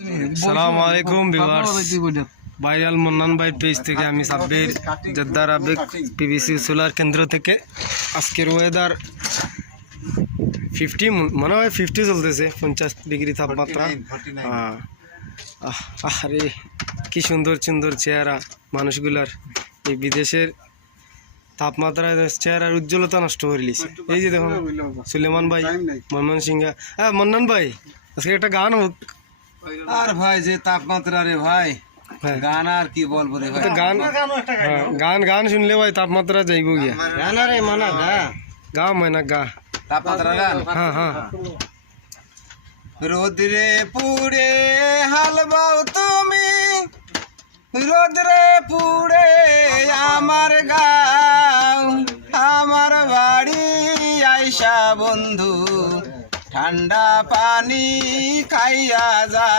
আসসালামু আলাইকুম viewers, viral Mannan ভাই পেজ থেকে আমি সাব্বির জেদ্দার আবেগ পিভিসি সোলার কেন্দ্র থেকে। আজকের ওয়েদার 50, মনে হয় 50 চলতেছে, 50 ডিগ্রি তাপমাত্রা। আরে কি সুন্দর সুন্দর চেহারা মানুষগুলার। এই বিদেশের তাপমাত্রায় চেহারার উজ্জ্বলতা নষ্ট করে লিছে। এই যে দেখুন সুলেমান ভাই, ময়মনসিংহা। হ্যাঁ মন্নান ভাই, আজকে একটা গান হোক। আর ভাই যে তাপমাত্রা রে ভাই, গান আর কি বলবো রে ভাই। গান গান গান শুনলে ভাই তাপমাত্রা যাইব গিয়া। গানা রে মানা গা গা ময়না গা তাপমাত্রা গান। হ্যাঁ হ্যাঁ। রোদরে পুড়ে হালবাও তুমি, রোদরে পুড়ে আমার গাও, আমার বাড়ি আইসা বন্ধু ঠান্ডা পানি খাইয়া যা।